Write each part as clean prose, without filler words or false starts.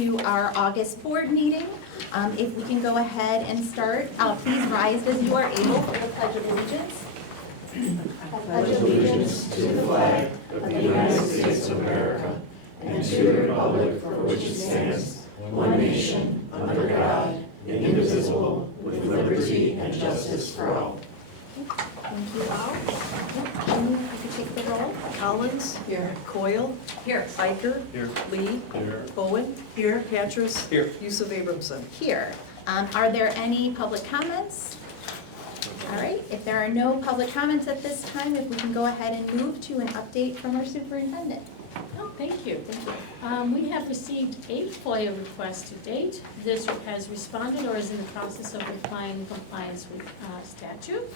To our August board meeting. If we can go ahead and start, please rise as you are able for the Pledge of Allegiance. I pledge allegiance to the flag of the United States of America and to the republic for which it stands, one nation, under God, indivisible, with liberty and justice for all. Thank you all. You could take the roll. Collins. Here. Coyle. Here. Iker. Here. Lee. Here. Bowen. Here. Patras. Here. Yusuf Abramson. Here. Are there any public comments? All right, if there are no public comments at this time, if we can go ahead and move to an update from our superintendent. Oh, thank you. We have received 8 FOIA requests to date. The district has responded or is in the process of replying in compliance with statute.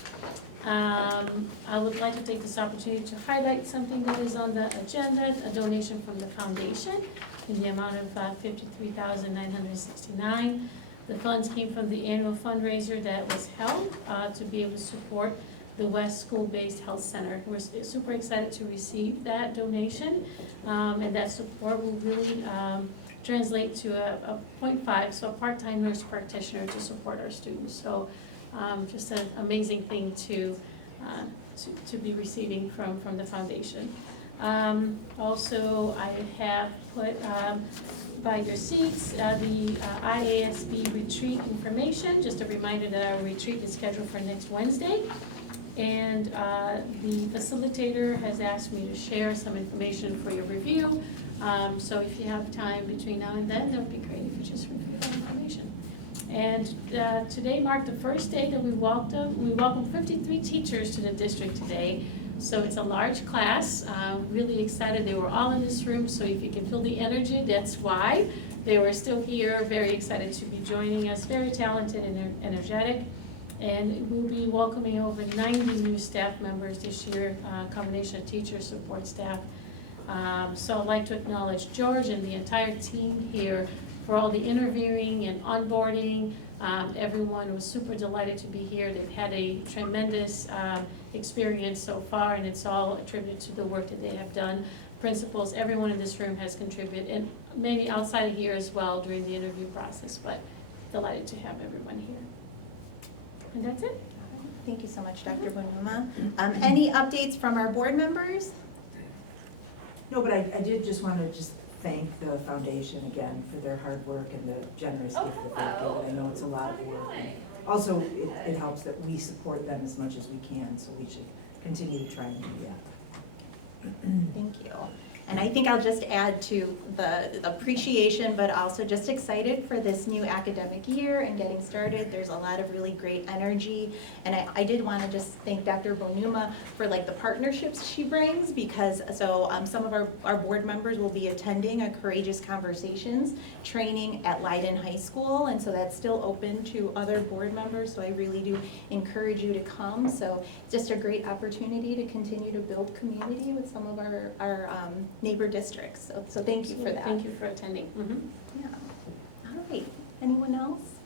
I would like to take this opportunity to highlight something that is on the agenda, a donation from the foundation in the amount of $53,969. The funds came from the annual fundraiser that was held to be able to support the West School-Based Health Center. We're super excited to receive that donation, and that support will really translate to a 0.5, so a part-time nurse practitioner to support our students. So just an amazing thing to be receiving from the foundation. Also, I have put by your seats the IASB retreat information. Just a reminder that our retreat is scheduled for next Wednesday. And the facilitator has asked me to share some information for your review. So if you have time between now and then, that would be great if you just review that information. And today marked the first day that we welcomed 53 teachers to the district today. So it's a large class, really excited. They were all in this room, so if you can feel the energy, that's why. They were still here, very excited to be joining us, very talented and energetic. And we'll be welcoming over 90 new staff members this year, a combination of teachers, support staff. So I'd like to acknowledge George and the entire team here for all the interviewing and onboarding. Everyone was super delighted to be here. They've had a tremendous experience so far, and it's all attributed to the work that they have done. Principals, everyone in this room has contributed, and maybe outside of here as well during the interview process, but delighted to have everyone here. And that's it. Thank you so much, Dr. Bonuma. Any updates from our board members? No, but I did just want to thank the foundation again for their hard work and the generous gift that they've given. I know it's a lot of work. And also, it helps that we support them as much as we can, so we should continue to try and do that. Thank you. And I think I'll just add to the appreciation, but also just excited for this new academic year and getting started. There's a lot of really great energy. And I did want to just thank Dr. Bonuma for the partnerships she brings, because some of our board members will be attending a Courageous Conversations training at Leiden High School. And so that's still open to other board members. So I really do encourage you to come. So just a great opportunity to continue to build community with some of our neighbor districts. So thank you for that. Thank you for attending. Yeah. All right. Anyone else?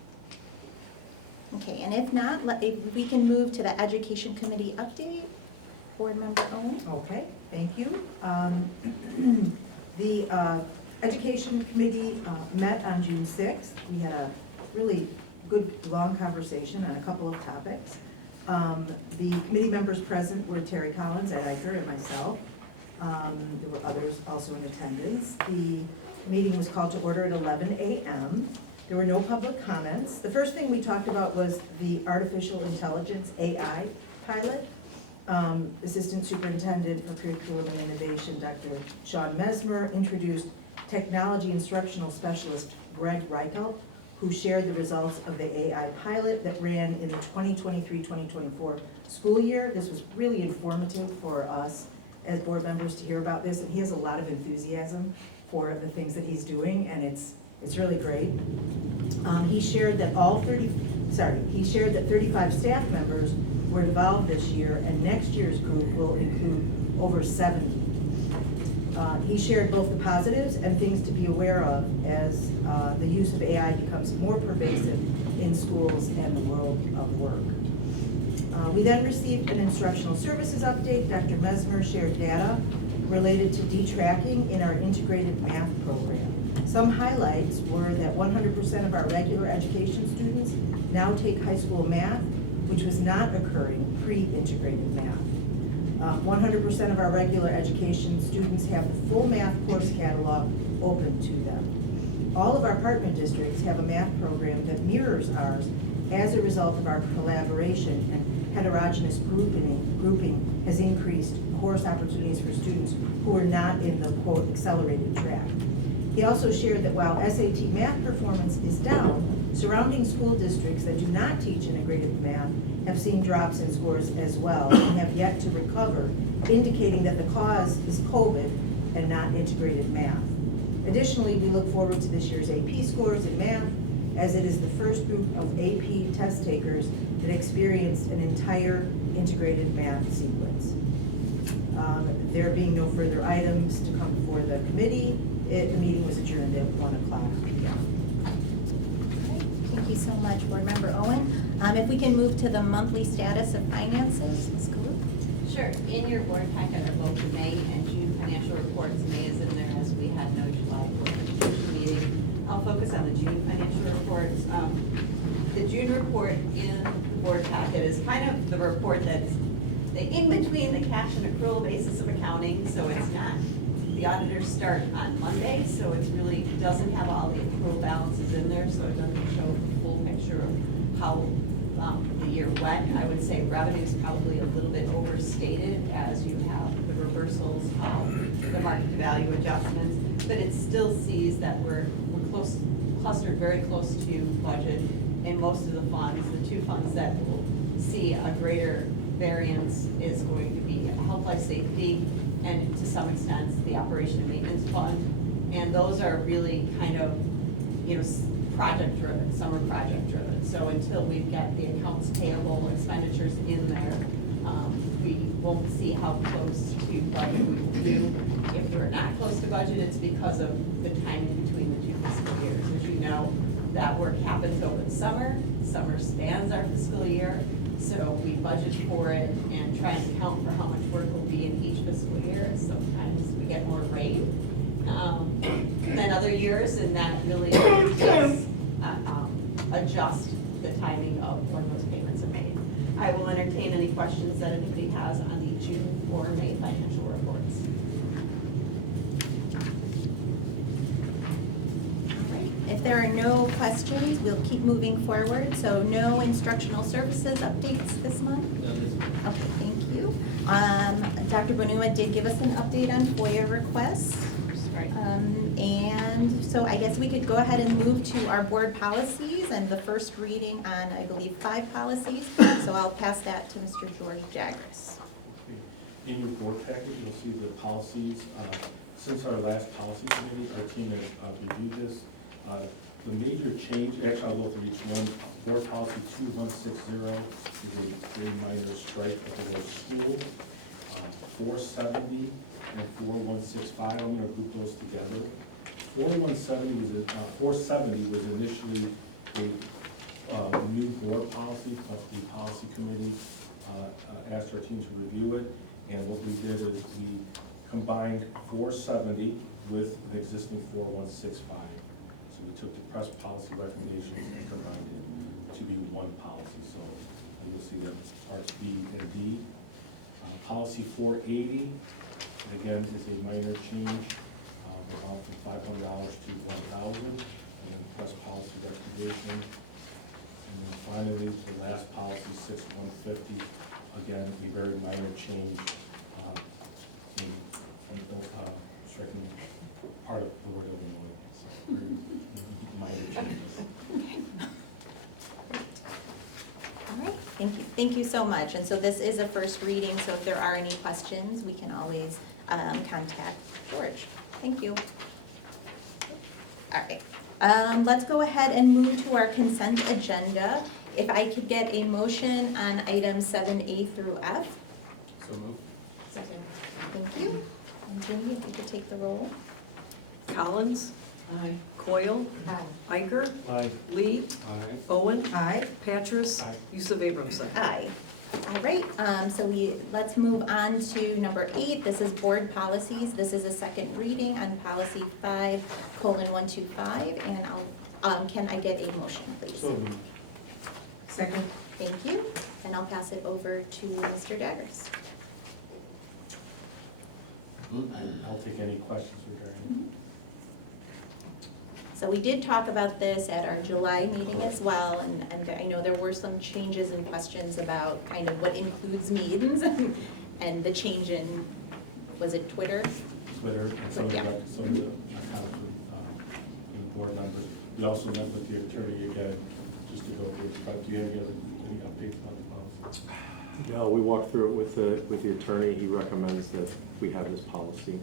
Okay, and if not, if we can move to the Education Committee update. Board Member Owen. Okay, thank you. The Education Committee met on June 6th. We had a really good, long conversation on a couple of topics. The committee members present were Terry Collins, Ed Iker, and myself. There were others also in attendance. The meeting was called to order at 11 a.m. There were no public comments. The first thing we talked about was the artificial intelligence, AI, pilot. Assistant Superintendent for Curriculum and Innovation, Dr. Sean Mesmer, introduced Technology Instructional Specialist Greg Reichelt, who shared the results of the AI pilot that ran in the 2023-2024 school year. This was really informative for us as board members to hear about this, and he has a lot of enthusiasm for the things that he's doing, and it's really great. He shared that 35 staff members were involved this year, and next year's group will include over 70. He shared both the positives and things to be aware of as the use of AI becomes more pervasive in schools and the world of work. We then received an instructional services update. Dr. Mesmer shared data related to detracking in our integrated math program. Some highlights were that 100% of our regular education students now take high school math, which was not occurring pre-integrated math. 100% of our regular education students have the full math course catalog open to them. All of our partner districts have a math program that mirrors ours as a result of our collaboration, and heterogeneous grouping has increased course opportunities for students who are not in the quote accelerated track. He also shared that while SAT math performance is down, surrounding school districts that do not teach integrated math have seen drops in scores as well and have yet to recover, indicating that the cause is COVID and not integrated math. Additionally, we look forward to this year's AP scores in math, as it is the first group of AP test takers that experienced an entire integrated math sequence. There being no further items to come before the committee, the meeting was adjourned at 1:00 p.m. Thank you so much, Board Member Owen. If we can move to the monthly status of finances, Ms. Kalu? Sure. In your board packet are both the May and June financial reports. May is in there as we had no July board education meeting. I'll focus on the June financial reports. The June report in the board packet is kind of the report that's the in-between the cash and accrual basis of accounting, so it's not, the auditors start on Monday, so it really doesn't have all the accrual balances in there, so it doesn't show the full picture of how the year went. I would say revenue is probably a little bit overstated as you have the reversals of the market value adjustments, but it still sees that we're clustered very close to budget in most of the funds. The two funds that will see a greater variance is going to be Health Life Safety and to some extent the Operation and Maintenance Fund. And those are really kind of, project driven, summer project driven. So until we've got the accounts payable expenditures in there, we won't see how close to budget we will do. If we're not close to budget, it's because of the timing between the two fiscal years. As you know, that work happens over the summer. Summer spans our fiscal year. So we budget for it and try and account for how much work will be in each fiscal year. Sometimes we get more rain than other years, and that really does adjust the timing of when those payments are made. I will entertain any questions that anybody has on the June or May financial reports. If there are no questions, we'll keep moving forward. So no instructional services updates this month? Okay, thank you. Dr. Bonua did give us an update on FOIA requests. Right. And so I guess we could go ahead and move to our board policies and the first reading on, I believe, 5 policies. So I'll pass that to Mr. George Jagras. In your board package, you'll see the policies. Since our last policy committee, our team has reviewed this. The major change, actually I'll go through each one. Board policy 2160 is a very minor strike of the word school. 470 and 4165, I'm going to group those together. 470 was initially a new board policy, but the policy committee asked our team to review it, and what we did is we combined 470 with the existing 4165. So we took the press policy recommendations and combined it to be one policy. So you'll see that parts B and D. Policy 480, again, is a minor change, about from $500 to $1,000, and then press policy recommendation. And then finally, the last policy, 6150, again, a very minor change striking part of the word Illinois. So very minor changes. All right, thank you. Thank you so much. And so this is a first reading, so if there are any questions, we can always contact George. Thank you. All right, let's go ahead and move to our consent agenda. If I could get a motion on items 7A through F. So move. Second. Thank you. And Ginny, if you could take the roll. Collins, Aye. Coyle, Aye. Iker, Aye. Lee, Aye. Owen, Aye. Patras, Aye. Yusuf Abramson. Aye. All right, let's move on to number 8. This is board policies. This is a second reading on policy 5:125, and can I get a motion, please? So moved. Second. Thank you, and I'll pass it over to Mr. Daggers. I'll take any questions regarding So we did talk about this at our July meeting as well, and I know there were some changes and questions about kind of what includes meetings and the change in, was it Twitter? Twitter and some of the, Yeah. accounts with the board members. We also met with the attorney again, just to go over it, but do you have any updates on the policy? No, we walked through it with the attorney. He recommends that we have this policy.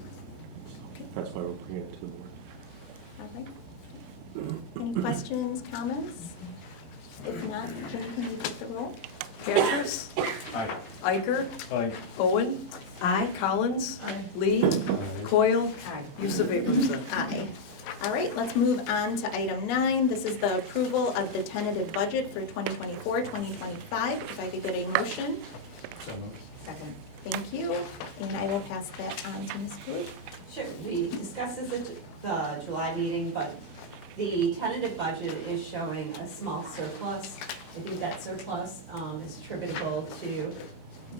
That's why we're bringing it to the board. All right. Any questions, comments? If not, Jim, can you take the roll? Catrus, Aye. Iker, Aye. Owen, Aye. Collins, Lee, Coyle, Yusuf Abramson. Aye. All right, let's move on to item 9. This is the approval of the tentative budget for 2024-2025. If I could get a motion. So moved. Second. Thank you. And I will pass that on to Ms. Cooley. Sure, we discussed this at the July meeting, but the tentative budget is showing a small surplus. I think that surplus is attributable to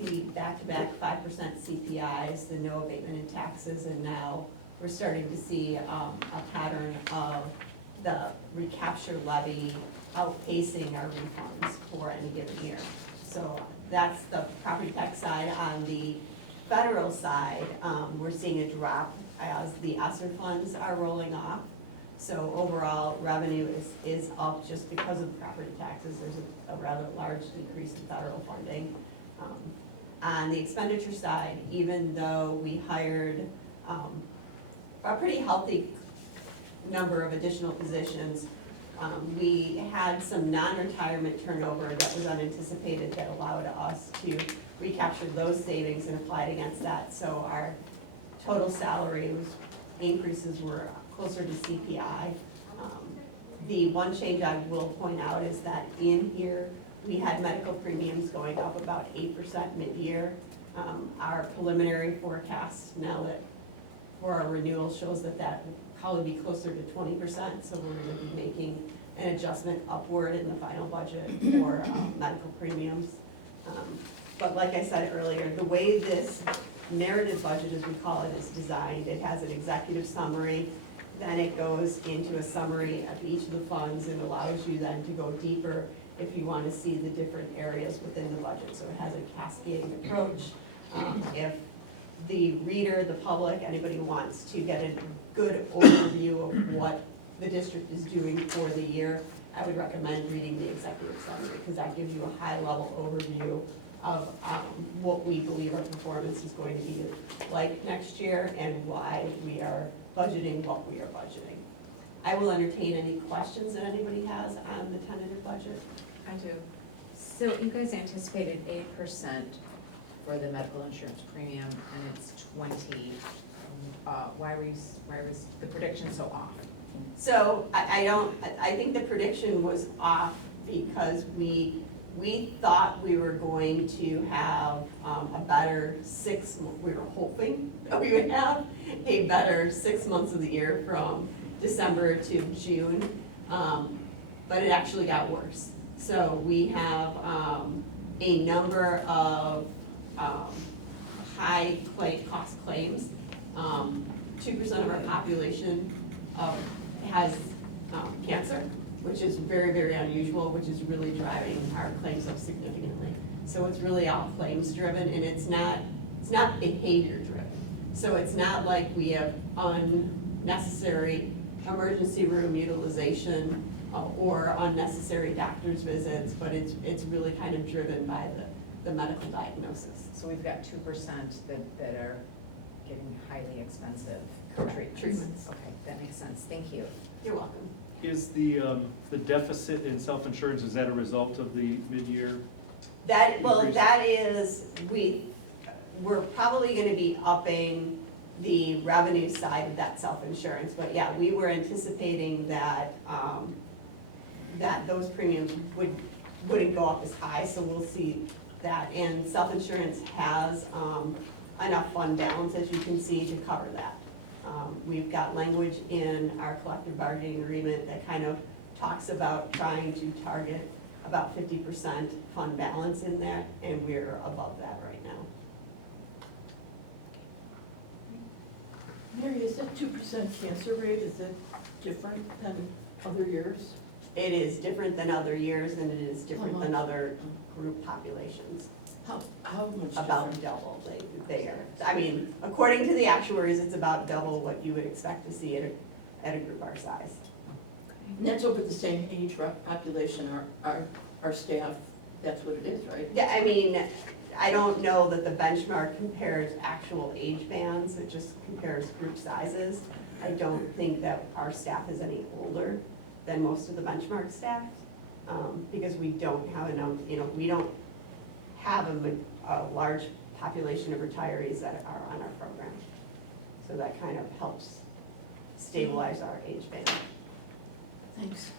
the back-to-back 5% CPIs, the no abatement in taxes, and now we're starting to see a pattern of the recapture levy outpacing our refunds for any given year. So that's the property tax side. On the federal side, we're seeing a drop as the ESSER funds are rolling off. So overall, revenue is up just because of the property taxes. There's a rather large decrease in federal funding. On the expenditure side, even though we hired a pretty healthy number of additional positions, we had some non-retirement turnover that was unanticipated that allowed us to recapture those savings and apply it against that. So our total salary increases were closer to CPI. The one change I will point out is that in here, we had medical premiums going up about 8% mid-year. Our preliminary forecast now that for our renewal shows that will probably be closer to 20%, so we're gonna be making an adjustment upward in the final budget for medical premiums. But like I said earlier, the way this narrative budget, as we call it, is designed, it has an executive summary, then it goes into a summary of each of the funds and allows you then to go deeper if you want to see the different areas within the budget. So it has a cascading approach. If the reader, the public, anybody wants to get a good overview of what the district is doing for the year, I would recommend reading the executive summary because that gives you a high-level overview of what we believe our performance is going to be like next year and why we are budgeting what we are budgeting. I will entertain any questions that anybody has on the tentative budget. I do. So you guys anticipated 8% for the medical insurance premium, and it's 20. Why was the prediction so off? So I think the prediction was off because we thought we were going to have a better we were hoping that we would have a better 6 months of the year from December to June, but it actually got worse. So we have a number of high cost claims. 2% of our population has cancer, which is very, very unusual, which is really driving our claims up significantly. So it's really all claims driven, and it's not behavior driven. So it's not like we have unnecessary emergency room utilization or unnecessary doctor's visits, but it's really kind of driven by the medical diagnosis. So we've got 2% that are getting highly expensive Correct. Treatments. Okay, that makes sense. Thank you. You're welcome. Is the deficit in self-insurance, is that a result of the mid-year? Increase. That is, we're probably gonna be upping the revenue side of that self-insurance, but yeah, we were anticipating that, that those premiums wouldn't go up as high, so we'll see that, and self-insurance has enough fund balance, as you can see, to cover that. We've got language in our collective bargaining agreement that kind of talks about trying to target about 50% fund balance in there, and we're above that right now. Mary, is that 2% cancer rate, is it different than other years? It is different than other years, and it is different than other group populations. How much About different? double, they are. I mean, according to the actuaries, it's about double what you would expect to see at a group our size. And that's over the same age population, our staff, that's what it is, right? Yeah, I mean, I don't know that the benchmark compares actual age bands, it just compares group sizes. I don't think that our staff is any older than most of the benchmark staff, because we don't have enough, we don't have a large population of retirees that are on our program. So that kind of helps stabilize our age band. Thanks.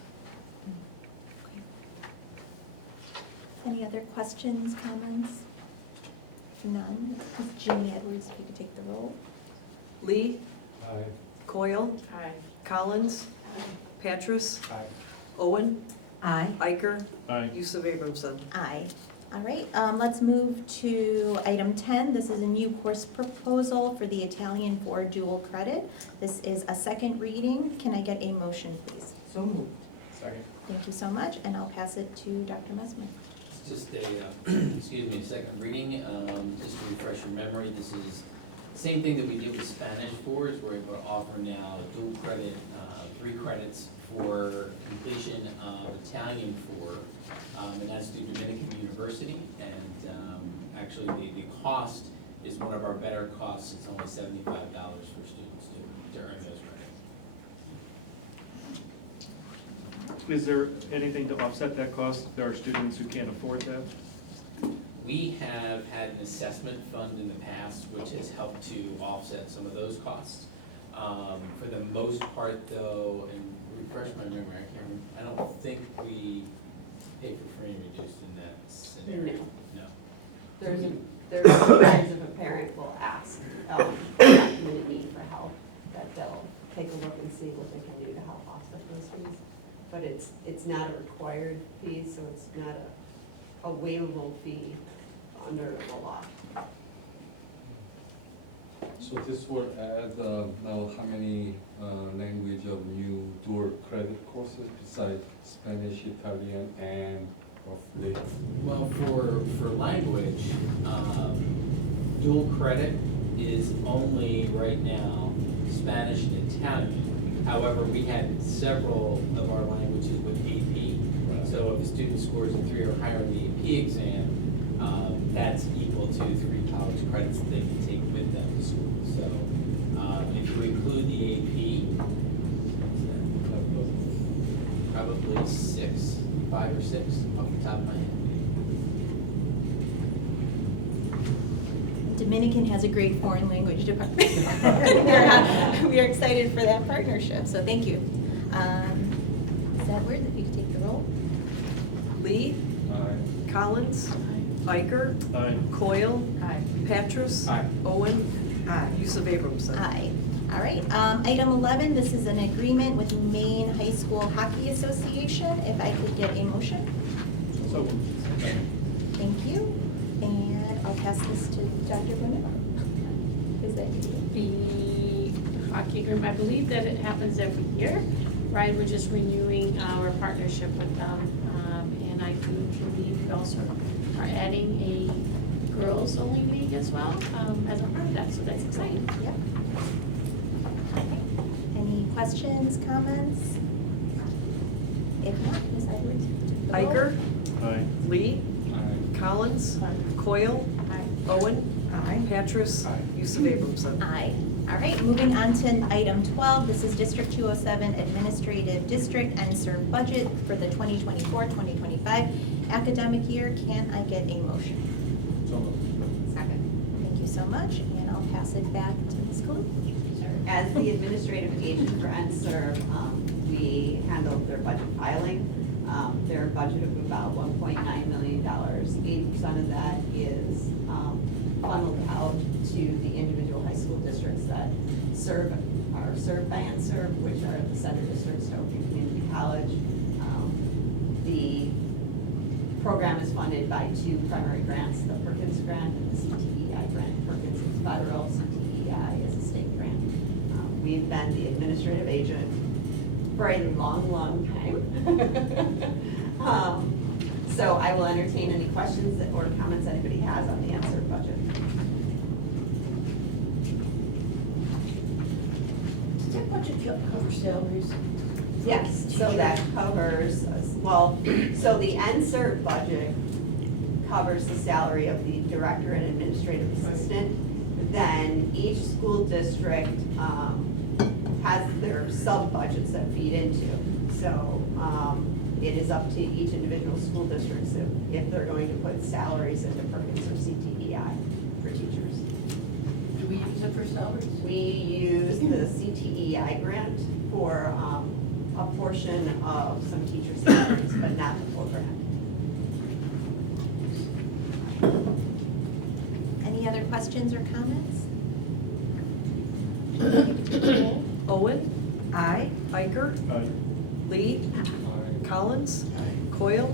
Any other questions, comments? None. Ms. Ginny Edwards, if you could take the roll. Lee, Aye. Coyle, Aye. Collins, Petrus, Aye. Owen, Aye. Iker, Aye. Yusuf Abramson. Aye. All right, let's move to item 10. This is a new course proposal for the Italian for dual credit. This is a second reading. Can I get a motion, please? So moved. Second. Thank you so much, and I'll pass it to Dr. Messmer. It's just excuse me, second reading, just to refresh your memory, this is the same thing that we did with Spanish 4, is we're able to offer now dual credit, 3 credits for completion of Italian 4, and that's through Dominican University, and actually the cost is one of our better costs, it's only $75 for students to earn those credits. Is there anything to offset that cost? There are students who can't afford that? We have had an assessment fund in the past, which has helped to offset some of those costs. For the most part though, and refresh my memory, I don't think we pay for free and reduced in that scenario. No. There's times if a parent will ask, documented need for help, that they'll take a look and see what they can do to help offset those fees. But it's not a required fee, so it's not a waivable fee under the law. So this will add now how many language of new dual credit courses besides Spanish, Italian, and roughly? Well, for language, dual credit is only right now Spanish and Italian. However, we had several of our languages with AP. So if a student scores a 3 or higher in the AP exam, that's equal to 3 college credits that they can take with them to school. So if you include the AP, probably 6, 5 or 6 off the top of my head. Dominican has a great foreign language department. We are excited for that partnership, so thank you. Ms. Edwards, if you could take the roll. Lee, Aye. Collins, Iker, Aye. Coyle, Aye. Petrus, Aye. Owen, Aye. Yusuf Abramson. Aye. All right, item 11, this is an agreement with Maine High School Hockey Association. If I could get a motion? So, Thank you. And I'll pass this to Dr. Bonilla. Is that you? The hockey group, I believe that it happens every year, right? We're just renewing our partnership with them. And I do believe we also are adding a girls-only league as well, as a part of that, so that's exciting. Yep. Any questions, comments? If not, Ms. Edwards? the roll. Iker, aye. Lee, Aye. Collins, Coyle, Owen, Aye. Petrus, Aye. Yusuf Abramson. Aye. All right, moving on to item 12. This is District 207 Administrative District and Serve Budget for the 2024-2025 academic year. Can I get a motion? So moved. Second. Thank you so much, and I'll pass it back to Ms. Kalu. As the administrative agent for NSERV, we handled their budget filing. Their budget of about $1.9 million. 80% of that is funneled out to the individual high school districts that are served by NSERV, which are the center districts, Hoboken Community College. The program is funded by two primary grants, the Perkins Grant and the CTEI grant. Perkins is federal, CTEI is a state grant. We've been the administrative agent for a long, long time. So I will entertain any questions or comments anybody has on the NSERV budget. Does that budget cover salaries? Yes, so that covers, so the NSERV budget covers the salary of the director and administrative assistant. Then each school district has their sub-budgets that feed into. So it is up to each individual school district if they're going to put salaries into Perkins or CTEI for teachers. Do we use it for salaries? We use the CTEI grant for a portion of some teacher salaries, but not the full grant. Any other questions or comments? Owen, Aye. Iker, Lee, Collins, Coyle,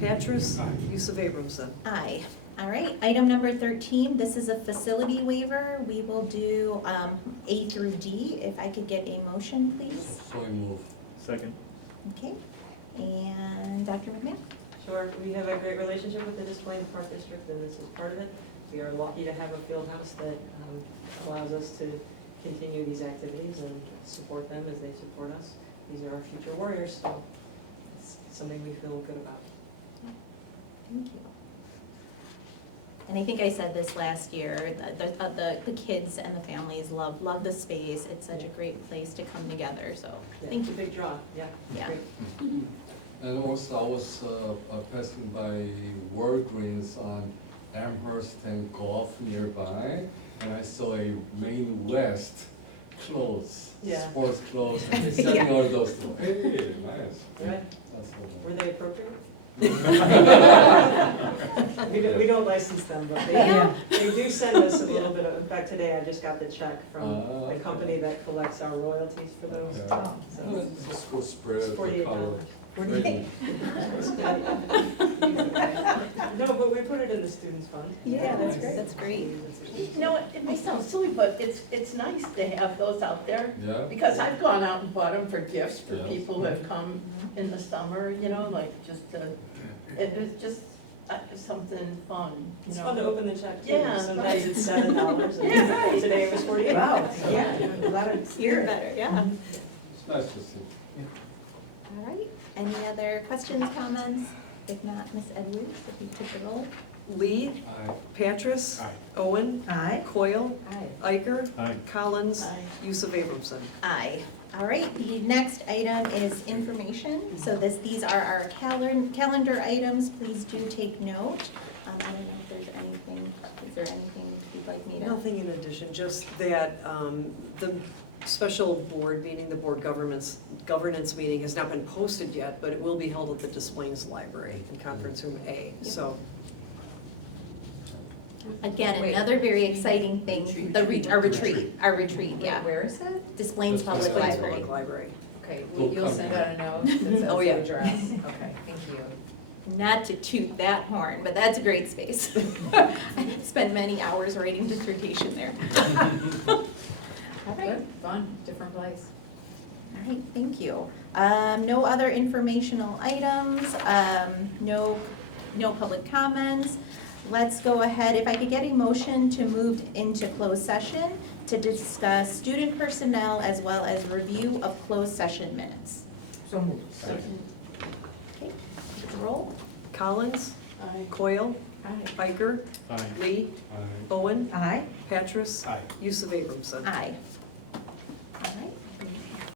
Patras, Yusuf Abramson. Aye. All right, item number 13, this is a facility waiver. We will do A through D. If I could get a motion, please. So I move. Second. Okay, and Dr. McMahon? Sure, we have a great relationship with the Des Plaines Park District, and this is part of it. We are lucky to have a field house that allows us to continue these activities and support them as they support us. These are our future warriors, so it's something we feel good about. Thank you. And I think I said this last year, the kids and the families love the space. It's such a great place to come together, so Yeah, thank it's you. a big draw, yeah. Yeah. Great. And also, I was passing by Walgreens on Amherst and Gulf nearby, and I saw a Maine West clothes, Yeah. sports clothes, and they're selling all those. Hey, nice. Right. That's all. Were they appropriate? We don't license them, but Yeah. they do send us a little bit of, in fact, today I just got the check from the okay. company that collects our royalties for those. Yeah. So It's just go spread it's the $48. color. No, but we put it in the students' fund. Yeah, that's great. That's great. You know, it may sound silly, but it's nice to have those out there. Yeah. Because I've gone out and bought them for gifts for Yeah. people who have come in the summer, you know, like just to, it's just something fun, you It's know. fun to open the check too. Yeah, Sometimes right. it's $7 and Yeah, right. today it was 48. Wow. Yeah. Glad it's You're better, yeah. It's nice to see. All right, any other questions, comments? If not, Ms. Edwards, if you take the roll. Lee, Aye. Patras, Aye. Owen, Aye. Coyle, Aye. Iker, Aye. Collins, Aye. Yusuf Abramson. Aye. All right, the next item is information. So these are our calendar items. Please do take note. I don't know if there's anything, is there anything you'd like me to? Nothing in addition, just that the special board meeting, the board governance meeting has not been posted yet, but it will be held at the Des Plaines Library in Conference Room A, so. Again, Wait. another very exciting thing, our retreat, yeah. Where is it? Des Plaines Public Des Plaines Library. Public Library. Okay, Don't you'll come send here. out a note that says Oh, the yeah. address. Okay, thank you. Not to toot that horn, but that's a great space. I spent many hours writing dissertation there. All right. Good, fun, different place. All right, thank you. No other informational items, no public comments. Let's go ahead, if I could get a motion to move into closed session to discuss student personnel as well as review of closed session minutes. So moved. Okay, roll. Collins, Aye. Coyle, Iker, Aye. Lee, Aye. Owen, Aye. Patras, Aye. Yusuf Abramson. Aye.